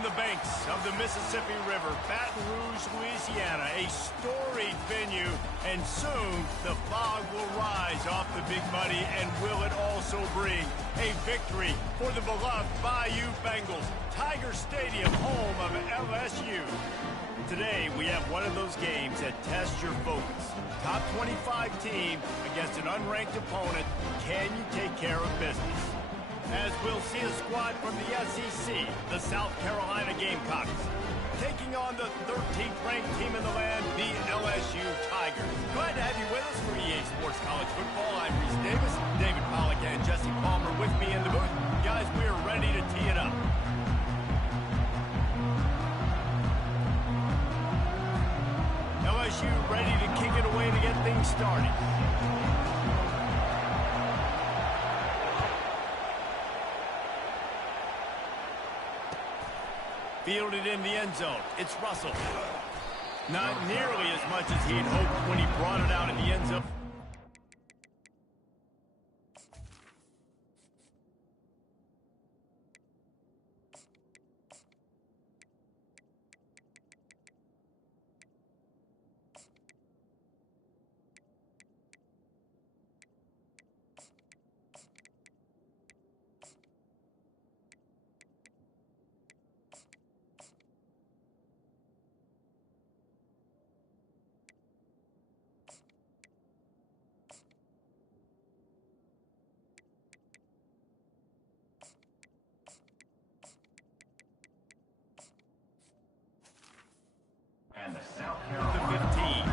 on the banks of the Mississippi River, Baton Rouge, Louisiana, a storied venue, and soon the fog will rise off the Big Muddy, and will it also bring a victory for the beloved Bayou Bengals, Tiger Stadium, home of LSU. Today, we have one of those games that tests your focus. Top 25 team against an unranked opponent. Can you take care of business? As we'll see a squad from the SEC, the South Carolina Gamecocks, taking on the 13th ranked team in the land, the LSU Tigers. Glad to have you with us for EA Sports College Football. I'm Reese Davis, David Pollack and Jesse Palmer with me in the booth. Guys, we are ready to tee it up. LSU ready to kick it away to get things started. Fielded in the end zone. It's Russell. Not nearly as much as he'd hoped when he brought it out in the end zone. And the South Carolina the 15.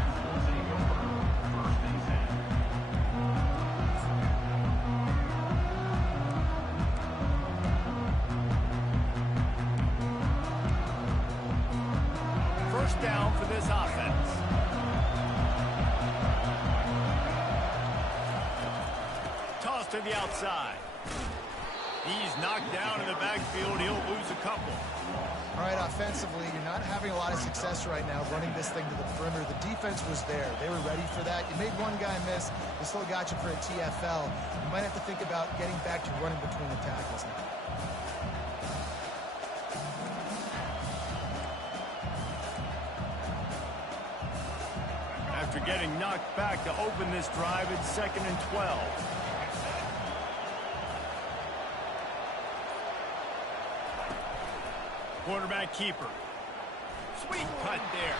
First down for this offense. Toss to the outside. He's knocked down in the backfield. He'll lose a couple. All right, offensively, you're not having a lot of success right now running this thing to the perimeter. The defense was there. They were ready for that. You made one guy miss. They still got you for a TFL. You might have to think about getting back to running between the tackles now. After getting knocked back to open this drive, it's 2nd and 12. Quarterback keeper. Sweet cut there.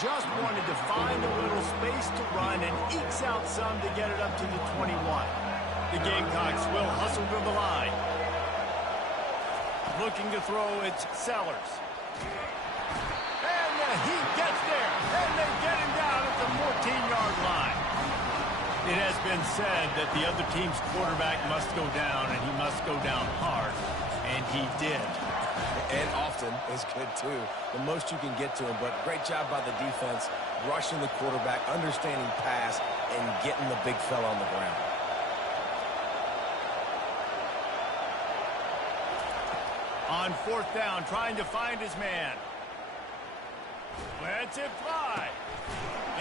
Just wanted to find a little space to run and ekes out some to get it up to the 21. The Gamecocks will hustle to the line. Looking to throw, it's Sellers. And he gets there. And they get him down at the 14-yard line. It has been said that the other team's quarterback must go down, and he must go down hard. And he did. And often is good, too. The most you can get to him, but great job by the defense, rushing the quarterback, understanding pass, and getting the big fella on the ground. On 4th down, trying to find his man. Lets it fly.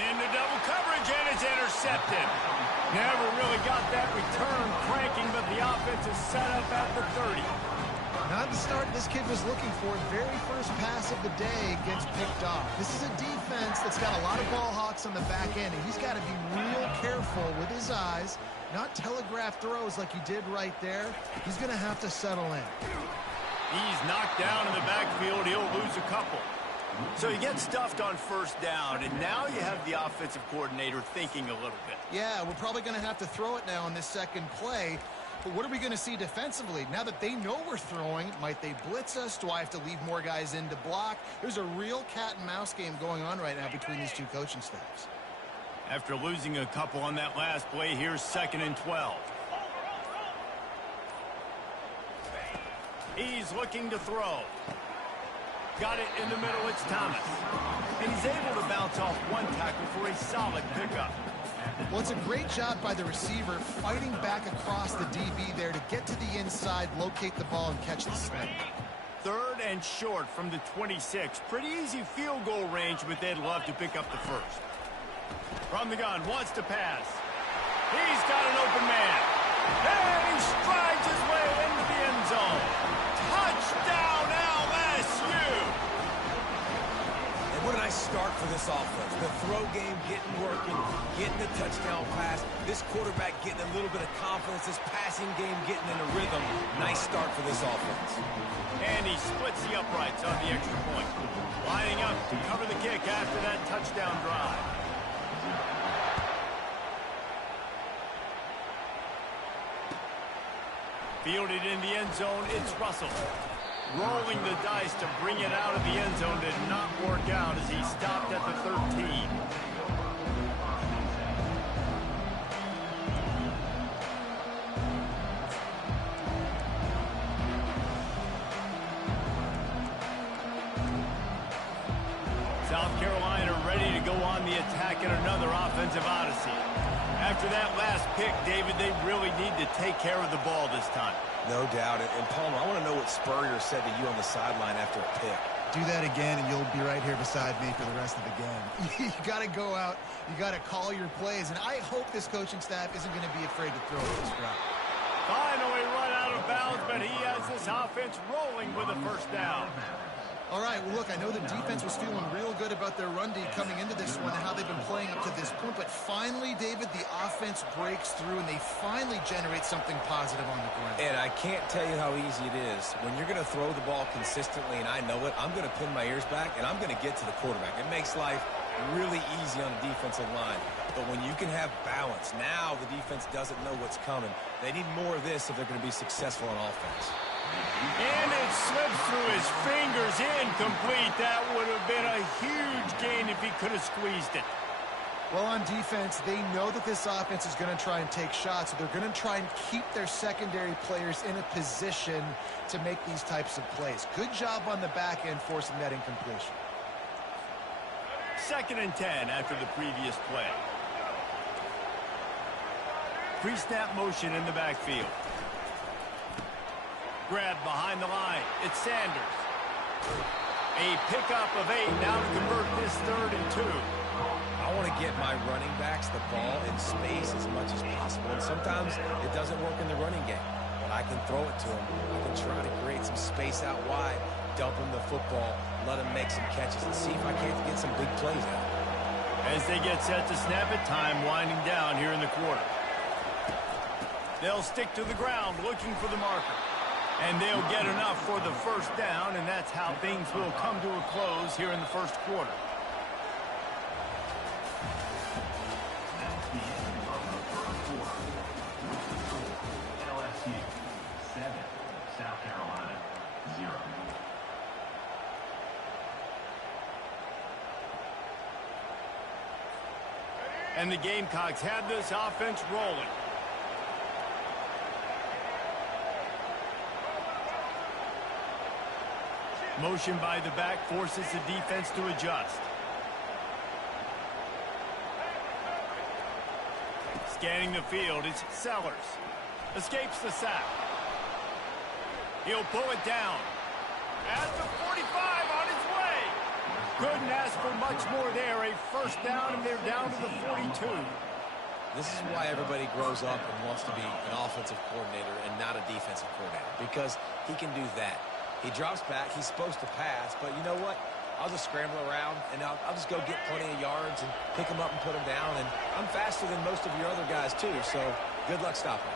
Into double coverage, and it's intercepted. Never really got that return cranking, but the offense is set up at the 30. Not the start this kid was looking for. Very first pass of the day gets picked off. This is a defense that's got a lot of ball hawks on the back end, and he's got to be real careful with his eyes, not telegraph throws like he did right there. He's going to have to settle in. He's knocked down in the backfield. He'll lose a couple. So he gets stuffed on 1st down, and now you have the offensive coordinator thinking a little bit. Yeah, we're probably going to have to throw it now on this second play. But what are we going to see defensively? Now that they know we're throwing, might they blitz us? Do I have to leave more guys in to block? There's a real cat and mouse game going on right now between these two coaching staffs. After losing a couple on that last play, here's 2nd and 12. He's looking to throw. Got it in the middle, it's Thomas. And he's able to bounce off one tackle for a solid pickup. Well, it's a great job by the receiver fighting back across the DB there to get to the inside, locate the ball, and catch the snap. 3rd and short from the 26. Pretty easy field goal range, but they'd love to pick up the first. From the gun, wants to pass. He's got an open man. And he strides his way into the end zone. Touchdown, LSU! for this offense. The throw game getting working, getting the touchdown pass. This quarterback getting a little bit of confidence. This passing game getting in a rhythm. Nice start for this offense. And he splits the uprights on the extra point. Lining up to cover the kick after that touchdown drive. Fielded in the end zone, it's Russell. Rolling the dice to bring it out of the end zone did not work out as he stopped at the 13. South Carolina ready to go on the attack in another offensive odyssey. After that last pick, David, they really need to take care of the ball this time. No doubt. And Palmer, I want to know what Spurrier said to you on the sideline after a pick. Do that again, and you'll be right here beside me for the rest of the game. You got to go out. You got to call your plays. And I hope this coaching staff isn't going to be afraid to throw this route. Finally run out of bounds, but he has this offense rolling with a first down. All right, well, look, I know the defense was feeling real good about their run D coming into this one and how they've been playing up to this point. But finally, David, the offense breaks through, and they finally generate something positive on the ground. And I can't tell you how easy it is. When you're going to throw the ball consistently, and I know it, I'm going to pin my ears back, and I'm going to get to the quarterback. It makes life really easy on the defensive line. But when you can have balance, now the defense doesn't know what's coming. They need more of this if they're going to be successful on offense. And it slips through his fingers, incomplete. That would have been a huge gain if he could have squeezed it. Well, on defense, they know that this offense is going to try and take shots, so they're going to try and keep their secondary players in a position to make these types of plays. Good job on the back end forcing that incompletion. 2nd and 10 after the previous play. Pre-snap motion in the backfield. Grab behind the line. It's Sanders. A pickup of 8 now to convert this 3rd and 2. I want to get my running backs the ball in space as much as possible. And sometimes it doesn't work in the running game. But I can throw it to them. I can try to create some space out wide, dump them the football, let them make some catches, and see if I can't get some big plays out. As they get set to snap it, time winding down here in the quarter. They'll stick to the ground looking for the marker. And they'll get enough for the first down, and that's how things will come to a close here in the first quarter. That's the end of the first quarter. LSU 7, South Carolina 0. And the Gamecocks have this offense rolling. Motion by the back forces the defense to adjust. Scanning the field, it's Sellers. Escapes the sack. He'll pull it down. At the 45 on his way. Couldn't ask for much more there. A first down, and they're down to the 42. This is why everybody grows up and wants to be an offensive coordinator and not a defensive coordinator, because he can do that. He drops back. He's supposed to pass, but you know what? I'll just scramble around, and I'll just go get plenty of yards and pick them up and put them down. And I'm faster than most of your other guys, too, so good luck stopping.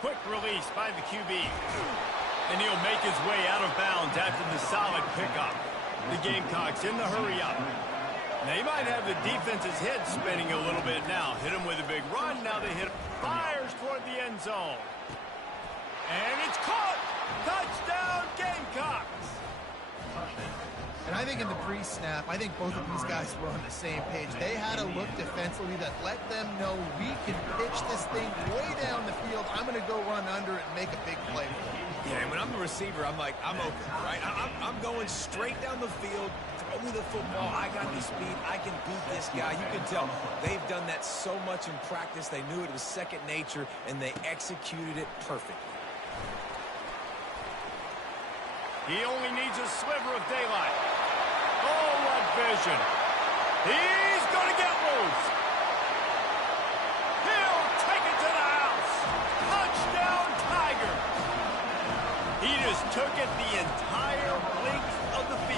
Quick release by the QB. And he'll make his way out of bounds after the solid pickup. The Gamecocks in the hurry up. They might have the defense's head spinning a little bit now. Hit him with a big run. Now they hit him. Fires toward the end zone. And it's caught! Touchdown, Gamecocks! And I think in the pre-snap, I think both of these guys were on the same page. They had a look defensively that let them know we can pitch this thing way down the field. I'm going to go run under it and make a big play for it. Yeah, and when I'm the receiver, I'm like, I'm open, right? I'm going straight down the field. Throw me the football. I got the speed. I can beat this guy. You can tell they've done that so much in practice. They knew it was second nature, and they executed it perfectly. He only needs a sliver of daylight. Oh, what vision. He's going to get loose. He'll take it to the house. Touchdown, Tiger. He just took it the entire length of the field.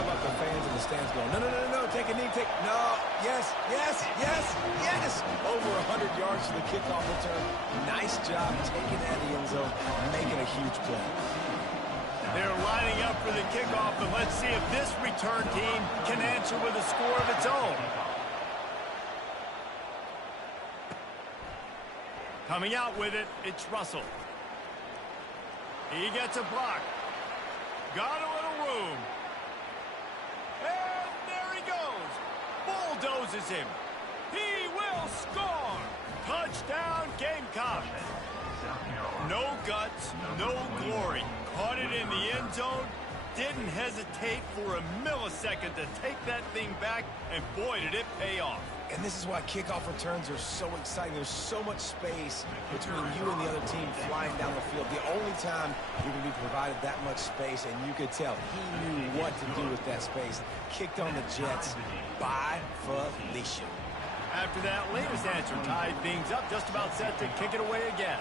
how about the fans in the stands going, no, no, no, no, take a knee, no, yes, yes, yes, yes. Over 100 yards to the kickoff return. Nice job taking that in the end zone, making a huge play. They're lining up for the kickoff, and let's see if this return team can answer with a score of its own. Coming out with it, it's Russell. He gets a block. Got a little room. And there he goes. Bulldozes him. He will score. Touchdown, Gamecock. No guts, no glory. Caught it in the end zone. Didn't hesitate for a millisecond to take that thing back, and boy, did it pay off. And this is why kickoff returns are so exciting. There's so much space between you and the other team flying down the field. The only time you're going to be provided that much space, and you could tell he knew what to do with that space. Kicked on the Jets by Felicia. After that latest answer tied things up, just about set to kick it away again.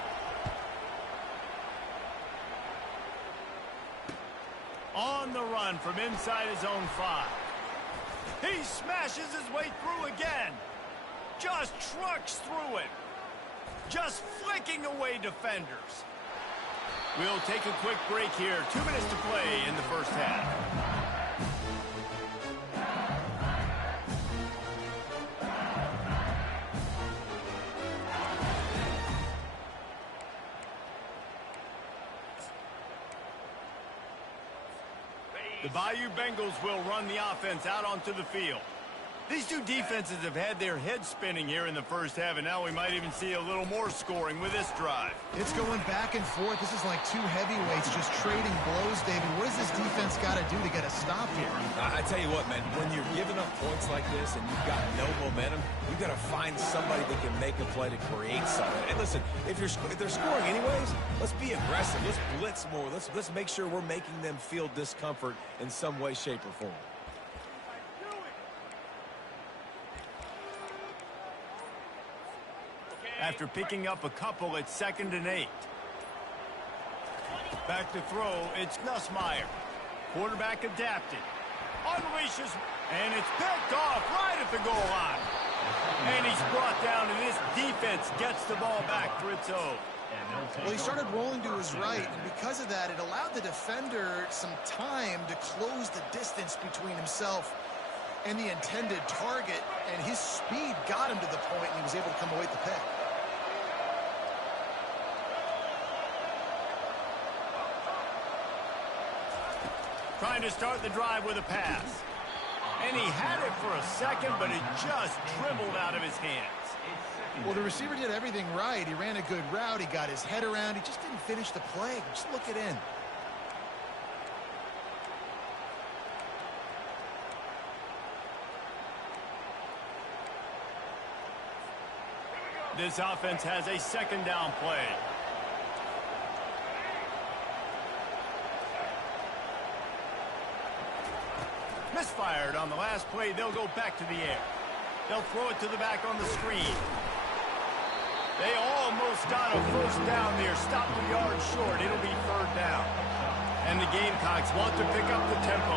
On the run from inside his own 5. He smashes his way through again. Just trucks through it. Just flicking away defenders. We'll take a quick break here. 2 minutes to play in the first half. The Bayou Bengals will run the offense out onto the field. These two defenses have had their heads spinning here in the first half, and now we might even see a little more scoring with this drive. It's going back and forth. This is like two heavyweights just trading blows, David. What does this defense got to do to get a stop here? I tell you what, man, when you're giving up points like this and you've got no momentum, you've got to find somebody that can make a play to create something. And listen, if they're scoring anyways, let's be aggressive. Let's blitz more. Let's make sure we're making them feel discomfort in some way, shape, or form. After picking up a couple, it's 2nd and 8. Back to throw, it's Nussmeier. Quarterback adapted. Unleashes, and it's picked off right at the goal line. And he's brought down, and this defense gets the ball back for its own. Well, he started rolling to his right, and because of that, it allowed the defender some time to close the distance between himself and the intended target, and his speed got him to the point, and he was able to come away with the pick. Trying to start the drive with a pass. And he had it for a second, but it just dribbled out of his hands. Well, the receiver did everything right. He ran a good route. He got his head around. He just didn't finish the play. Just look it in. This offense has a 2nd down play. Misfired on the last play. They'll go back to the air. They'll throw it to the back on the screen. They almost got a first down there. Stopped a yard short. It'll be 3rd down. And the Gamecocks want to pick up the tempo.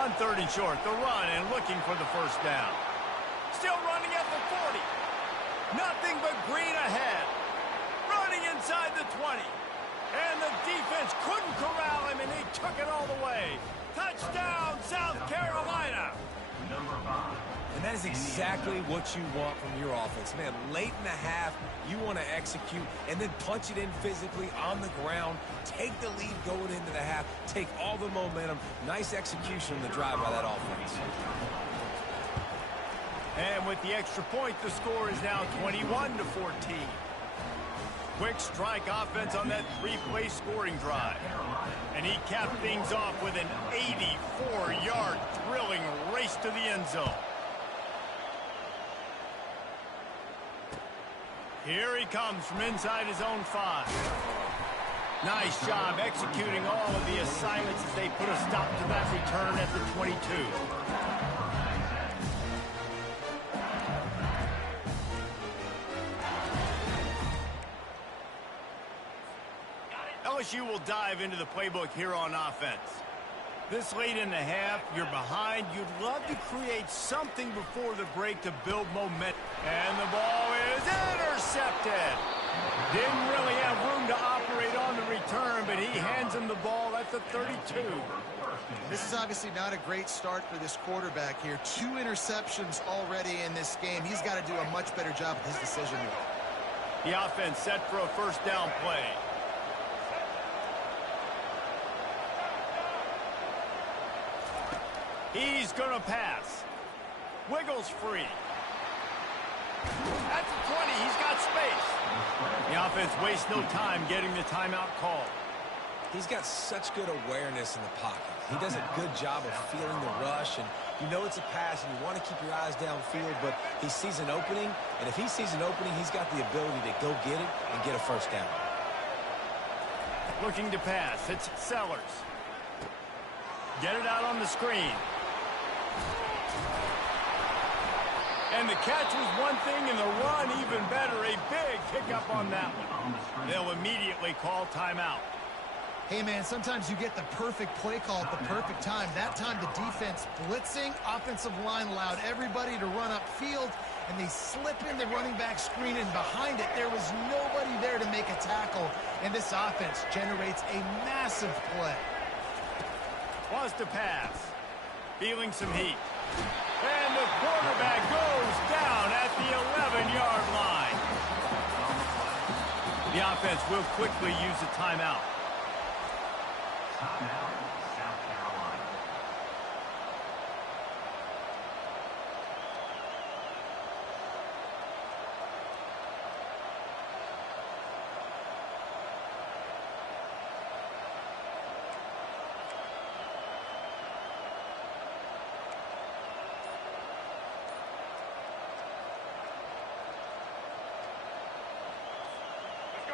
On 3rd and short, the run and looking for the first down. Still running at the 40. Nothing but green ahead. Running inside the 20. And the defense couldn't corral him, and he took it all the way. Touchdown, South Carolina. And that is exactly what you want from your offense. Man, late in the half, you want to execute and then punch it in physically on the ground. Take the lead going into the half. Take all the momentum. Nice execution on the drive by that offense. And with the extra point, the score is now 21-14. Quick strike offense on that 3-play scoring drive. And he capped things off with an 84-yard thrilling race to the end zone. Here he comes from inside his own 5. Nice job executing all of the assignments as they put a stop to that return at the 22. LSU will dive into the playbook here on offense. This late in the half, you're behind. You'd love to create something before the break to build momentum. And the ball is intercepted. Didn't really have room to operate on the return, but he hands him the ball at the 32. This is obviously not a great start for this quarterback here. 2 interceptions already in this game. He's got to do a much better job with his decision making. The offense set for a first down play. He's going to pass. Wiggles free. At the 20, he's got space. The offense wastes no time getting the timeout called. He's got such good awareness in the pocket. He does a good job of feeling the rush, and you know it's a pass, and you want to keep your eyes downfield, but he sees an opening, and if he sees an opening, he's got the ability to go get it and get a first down. Looking to pass. It's Sellers. Get it out on the screen. And the catch was one thing, and the run even better. A big pickup on that one. They'll immediately call timeout. Hey, man, sometimes you get the perfect play call at the perfect time. That time the defense blitzing, offensive line allowed everybody to run upfield, and they slip in the running back screen, and behind it there was nobody there to make a tackle, and this offense generates a massive play. Wants to pass. Feeling some heat. And the quarterback goes down at the 11-yard line. The offense will quickly use a timeout. Timeout, South Carolina.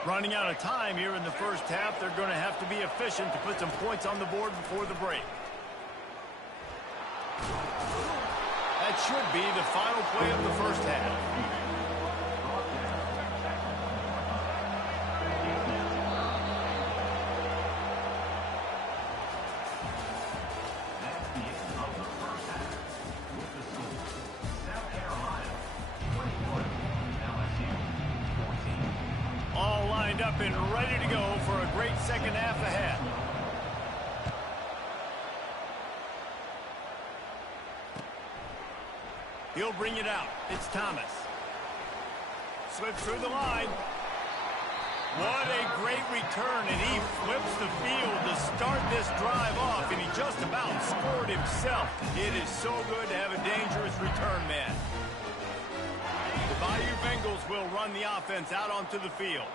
Running out of time here in the first half. They're going to have to be efficient to put some points on the board before the break. That should be the final play of the first half. Up and ready to go for a great second half ahead. He'll bring it out. It's Thomas. Slips through the line. What a great return, and he flips the field to start this drive off, and he just about scored himself. It is so good to have a dangerous return man. The Bayou Bengals will run the offense out onto the field.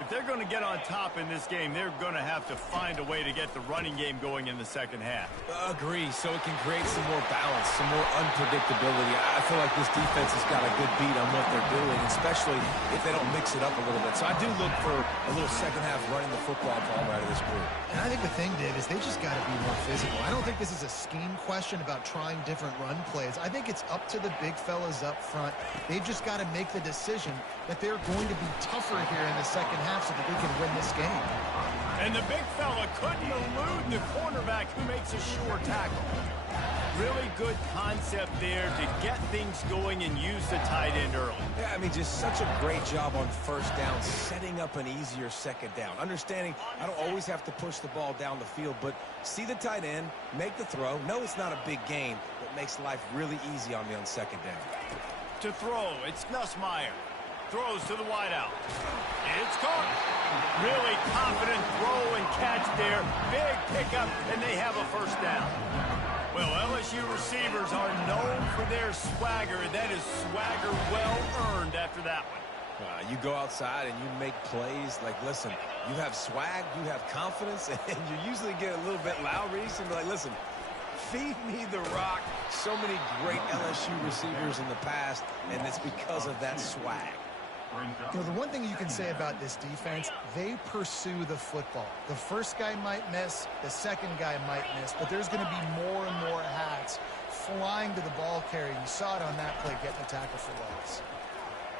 If they're going to get on top in this game, they're going to have to find a way to get the running game going in the second half. Agree, so it can create some more balance, some more unpredictability. I feel like this defense has got a good beat on what they're doing, especially if they don't mix it up a little bit. So I do look for a little second half running the football ball out of this group. And I think the thing, Dave, is they just got to be more physical. I don't think this is a scheme question about trying different run plays. I think it's up to the big fellas up front. They've just got to make the decision that they're going to be tougher here in the second half so that they can win this game. And the big fella couldn't elude the cornerback who makes a sure tackle. Really good concept there to get things going and use the tight end early. Yeah, I mean, just such a great job on first down, setting up an easier second down. Understanding I don't always have to push the ball down the field, but see the tight end, make the throw. No, it's not a big gain, but makes life really easy on me on second down. To throw, it's Nussmeier. Throws to the wideout. It's caught. Really confident throw and catch there. Big pickup, and they have a first down. Well, LSU receivers are known for their swagger. That is swagger well earned after that one. You go outside and you make plays. Like, listen, you have swag, you have confidence, and you usually get a little bit loud. Reese, and be like, listen, feed me the rock. So many great LSU receivers in the past, and it's because of that swag. You know, the one thing you can say about this defense, they pursue the football. The first guy might miss, the second guy might miss, but there's going to be more and more hats flying to the ball carrier. You saw it on that play, getting a tackle for loss.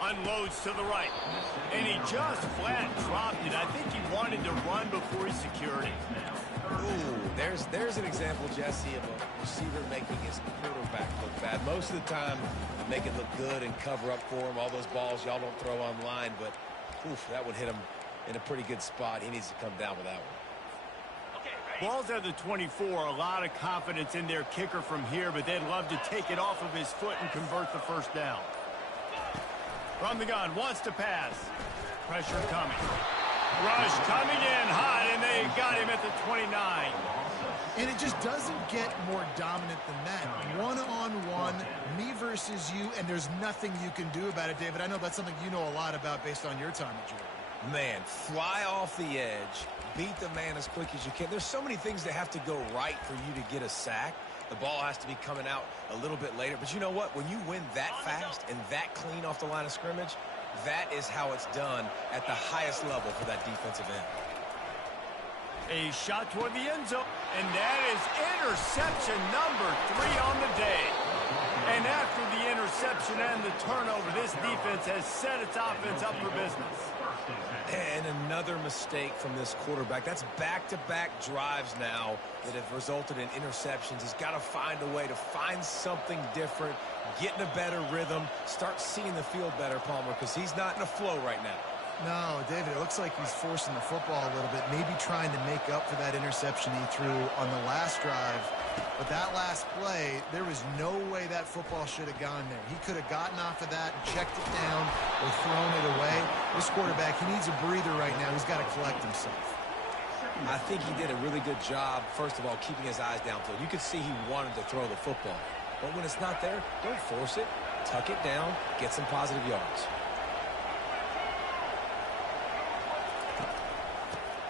Unloads to the right, and he just flat dropped it. I think he wanted to run before he secured it. Ooh, there's an example, Jesse, of a receiver making his quarterback look bad. Most of the time, you make it look good and cover up for him. All those balls y'all don't throw online, but oof, that would hit him in a pretty good spot. He needs to come down with that one. Ball's at the 24. A lot of confidence in their kicker from here, but they'd love to take it off of his foot and convert the first down. From the gun, wants to pass. Pressure coming. Rush coming in hot, and they got him at the 29. And it just doesn't get more dominant than that. One-on-one, me versus you, and there's nothing you can do about it, David. I know that's something you know a lot about based on your time at Jordan. Man, fly off the edge, beat the man as quick as you can. There's so many things that have to go right for you to get a sack. The ball has to be coming out a little bit later. But you know what? When you win that fast and that clean off the line of scrimmage, that is how it's done at the highest level for that defensive end. A shot toward the end zone, and that is interception number 3 on the day. And after the interception and the turnover, this defense has set its offense up for business. And another mistake from this quarterback. That's back-to-back drives now that have resulted in interceptions. He's got to find a way to find something different, get in a better rhythm, start seeing the field better, Palmer, because he's not in a flow right now. No, David, it looks like he's forcing the football a little bit, maybe trying to make up for that interception he threw on the last drive. But that last play, there was no way that football should have gone there. He could have gotten off of that and checked it down or thrown it away. This quarterback, he needs a breather right now. He's got to collect himself. I think he did a really good job, first of all, keeping his eyes downfield. You could see he wanted to throw the football. But when it's not there, don't force it. Tuck it down, get some positive yards.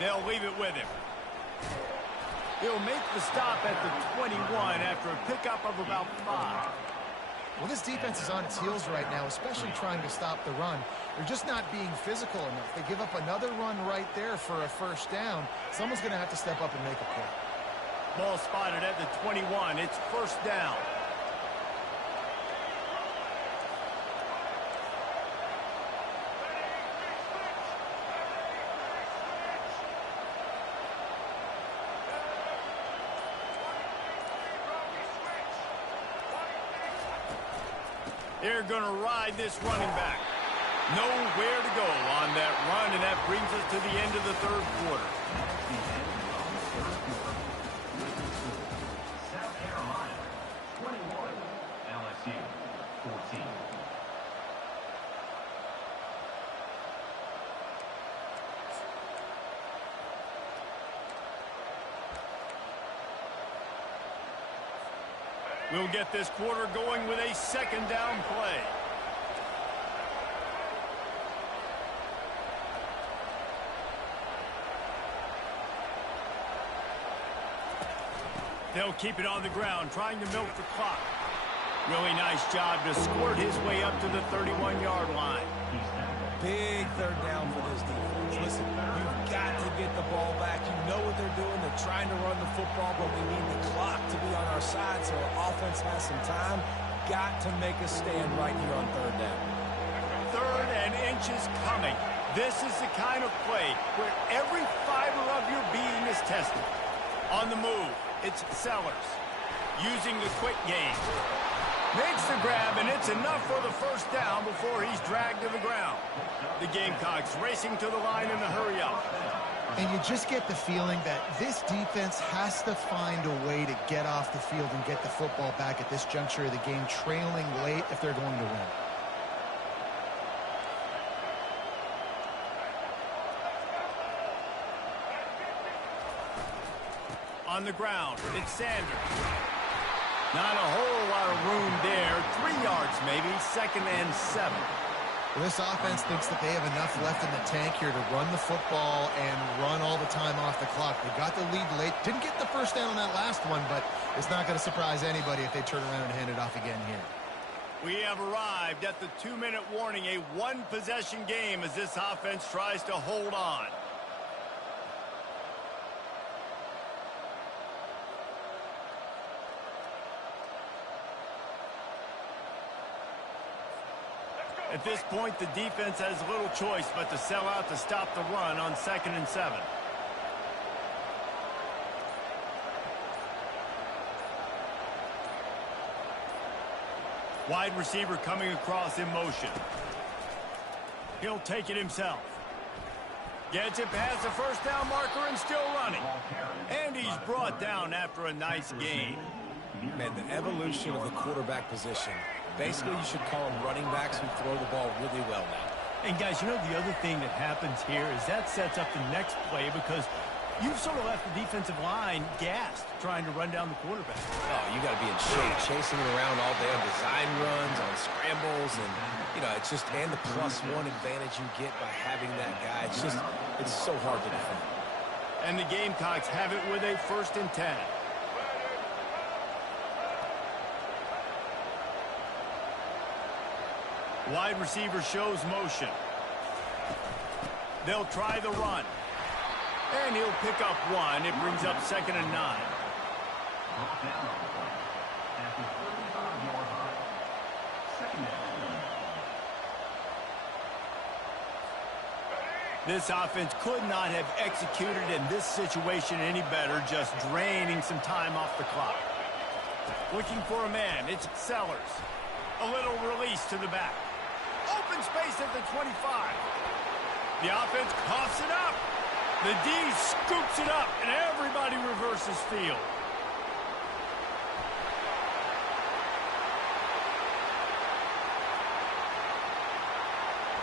They'll leave it with him. He'll make the stop at the 21 after a pickup of about 5. Well, this defense is on its heels right now, especially trying to stop the run. They're just not being physical enough. They give up another run right there for a first down. Someone's going to have to step up and make a play. Ball spotted at the 21. It's first down. They're going to ride this running back. Nowhere to go on that run, and that brings us to the end of the third quarter. South Carolina, 21. LSU, 14. We'll get this quarter going with a second down play. They'll keep it on the ground, trying to milk the clock. Really nice job to squirt his way up to the 31-yard line. Big third down for this defense. Listen, you've got to get the ball back. You know what they're doing. They're trying to run the football, but we need the clock to be on our side so our offense has some time. Got to make a stand right here on third down. Third and inches coming. This is the kind of play where every fiber of your being is tested. On the move, it's Sellers. Using the quick game. Makes the grab, and it's enough for the first down before he's dragged to the ground. The Gamecocks racing to the line in a hurry-up. And you just get the feeling that this defense has to find a way to get off the field and get the football back at this juncture of the game, trailing late if they're going to win. On the ground, it's Sanders. Not a whole lot of room there. 3 yards maybe, second and 7. Well, this offense thinks that they have enough left in the tank here to run the football and run all the time off the clock. They got the lead late. Didn't get the first down on that last one, but it's not going to surprise anybody if they turn around and hand it off again here. We have arrived at the 2-minute warning, a one-possession game as this offense tries to hold on. At this point, the defense has little choice but to sell out to stop the run on 2nd and 7. Wide receiver coming across in motion. He'll take it himself. Gets it past the first down marker and still running. And he's brought down after a nice gain. Man, the evolution of the quarterback position. Basically, you should call them running backs who throw the ball really well now. And guys, you know the other thing that happens here is that sets up the next play because you've sort of left the defensive line gassed trying to run down the quarterback. Oh, you got to be in shape, chasing it around all day on design runs, on scrambles, and, you know, it's just, and the +1 advantage you get by having that guy. It's just, it's so hard to defend. And the Gamecocks have it with a 1st and 10. Wide receiver shows motion. They'll try the run. And he'll pick up 1. It brings up 2nd and 9. This offense could not have executed in this situation any better, just draining some time off the clock. Looking for a man, it's Sellers. A little release to the back. Open space at the 25. The offense coughs it up. The D scoops it up, and everybody reverses field.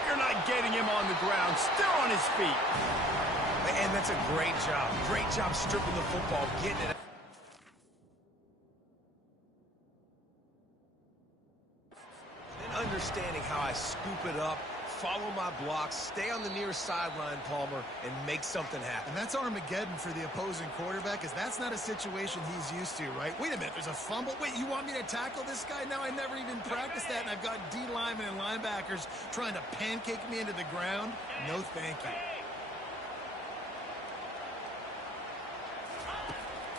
You're not getting him on the ground, still on his feet. And that's a great job. Great job stripping the football, getting it out. Understanding how I scoop it up, follow my blocks, stay on the near sideline, Palmer, and make something happen. And that's Armageddon for the opposing quarterback, because that's not a situation he's used to, right? Wait a minute, there's a fumble. Wait, you want me to tackle this guy? Now I never even practiced that, and I've got D linemen and linebackers trying to pancake me into the ground. No, thank you.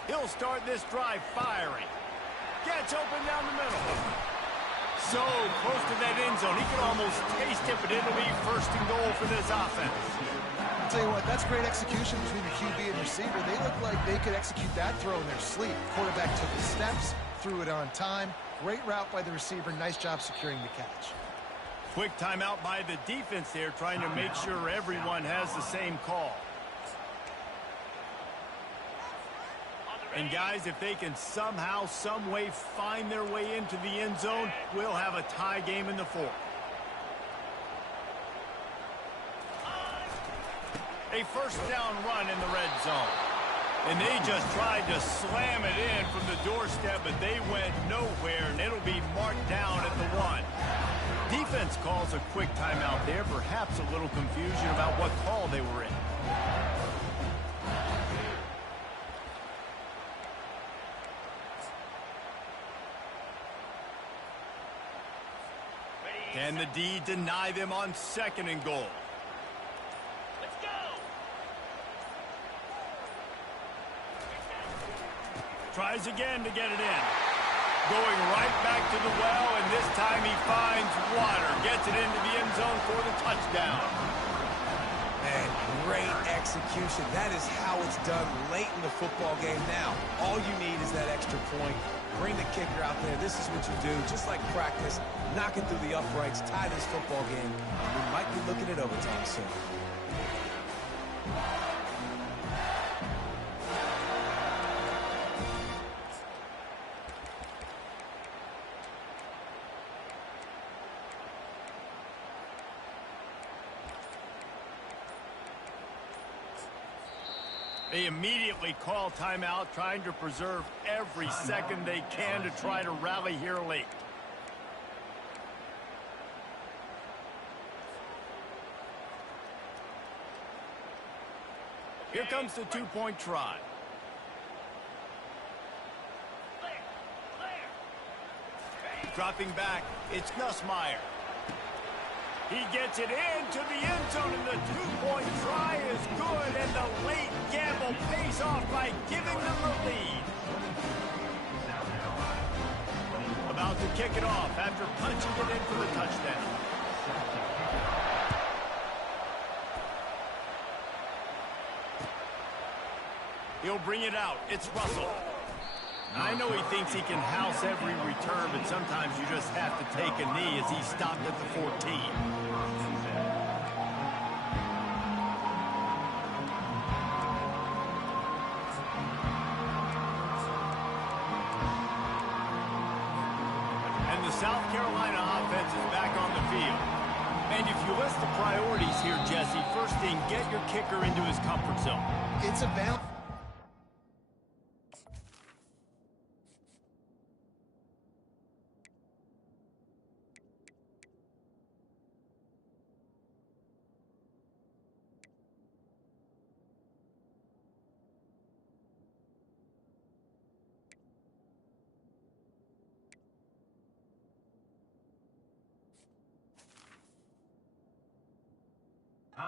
He'll start this drive firing. Gets open down the middle. So close to that end zone, he can almost taste it, but it'll be 1st and goal for this offense. I'll tell you what, that's great execution between the QB and receiver. They look like they could execute that throw in their sleep. Quarterback took the steps, threw it on time. Great route by the receiver. Nice job securing the catch. Quick timeout by the defense there, trying to make sure everyone has the same call. And guys, if they can somehow, some way find their way into the end zone, we'll have a tie game in the 4th. A 1st down run in the red zone. And they just tried to slam it in from the doorstep, but they went nowhere, and it'll be marked down at the 1. Defense calls a quick timeout there, perhaps a little confusion about what call they were in. Can the D deny them on 2nd and goal? Let's go. Tries again to get it in. Going right back to the well, and this time he finds water. Gets it into the end zone for the touchdown. Man, great execution. That is how it's done late in the football game now. All you need is that extra point. Bring the kicker out there. This is what you do. Just like practice, knock it through the uprights, tie this football game. We might be looking at overtime soon. They immediately call timeout, trying to preserve every second they can to try to rally here late. Here comes the 2-point try. Dropping back, it's Nussmeier. He gets it into the end zone, and the 2-point try is good, and the late gamble pays off by giving them the lead. About to kick it off after punching it in for the touchdown. He'll bring it out. It's Russell. I know he thinks he can house every return, but sometimes you just have to take a knee as he stopped at the 14. And the South Carolina offense is back on the field. And if you list the priorities here, Jesse, first thing, get your kicker into his comfort zone. It's a balance.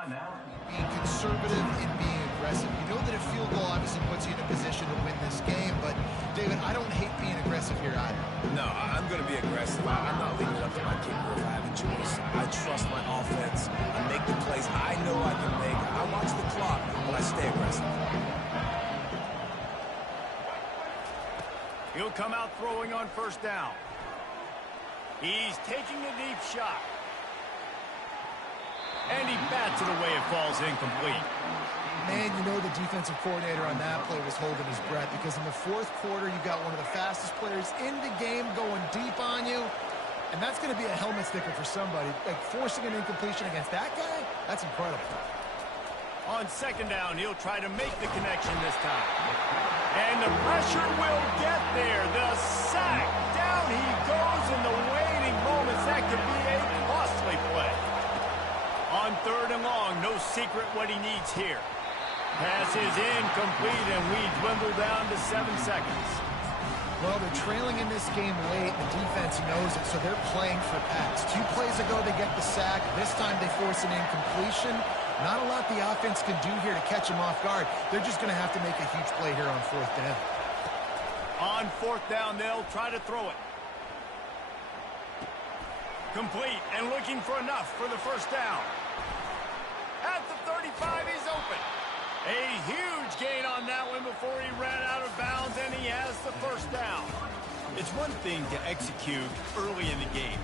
Now, Being conservative and being aggressive. You know that a field goal obviously puts you in a position to win this game, but, David, I don't hate being aggressive here either. No, I'm going to be aggressive. I'm not leaving it up to my kicker if I have a choice. I trust my offense. I make the plays I know I can make. I watch the clock, but I stay aggressive. He'll come out throwing on first down. He's taking a deep shot. And he bats it away. It falls incomplete. Man, you know the defensive coordinator on that play was holding his breath because in the fourth quarter, you got one of the fastest players in the game going deep on you. And that's going to be a helmet sticker for somebody. Like forcing an incompletion against that guy, that's incredible. On second down, he'll try to make the connection this time. And the pressure will get there. The sack. Down he goes in the waiting moments. That could be a costly play. On third and long, no secret what he needs here. Pass is incomplete, and we dwindle down to 7 seconds. Well, they're trailing in this game late. The defense knows it, so they're playing for pass. 2 plays ago, they get the sack. This time, they force an incompletion. Not a lot the offense can do here to catch him off guard. They're just going to have to make a huge play here on fourth down. On fourth down, they'll try to throw it. Complete and looking for enough for the first down. At the 35, he's open. A huge gain on that one before he ran out of bounds, and he has the first down. It's one thing to execute early in the game.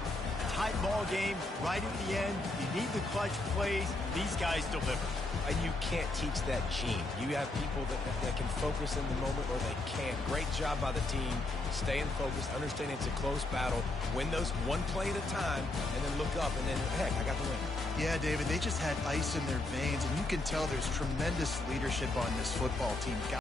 Tight ball game, right at the end, you need the clutch plays. These guys deliver. And you can't teach that gene. You have people that can focus in the moment or they can't. Great job by the team, staying focused, understanding it's a close battle, win those one play at a time, and then look up, and then, heck, I got the win. Yeah, David, they just had ice in their veins, and you can tell there's tremendous leadership on this football team.